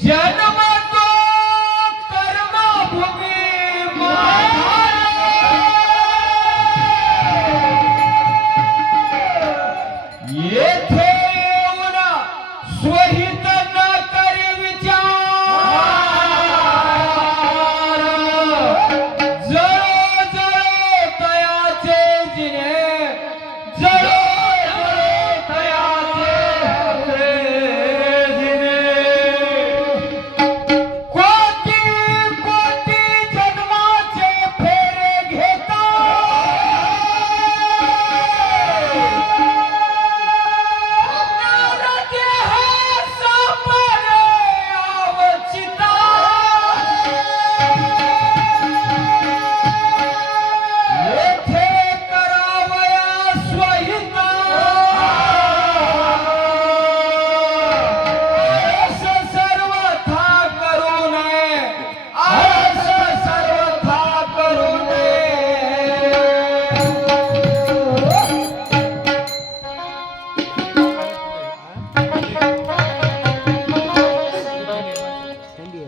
闲着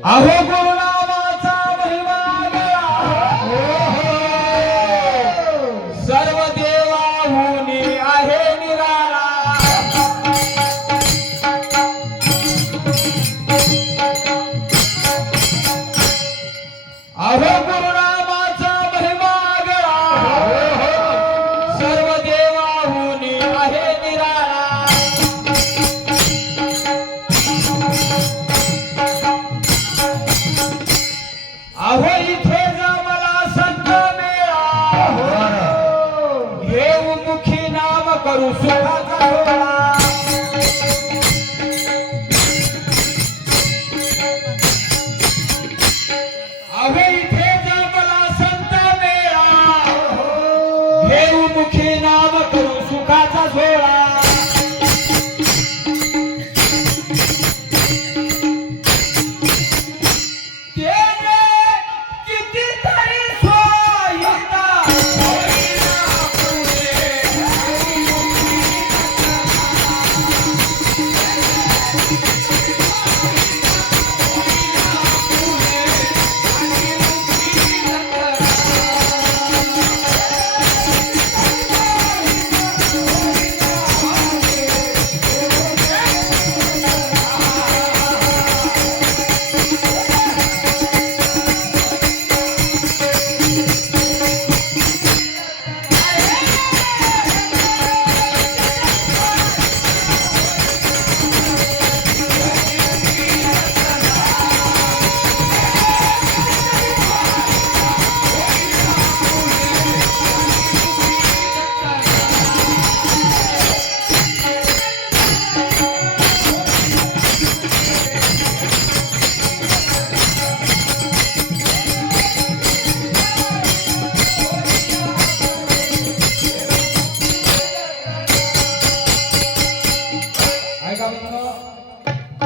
अहो करू सुखाचा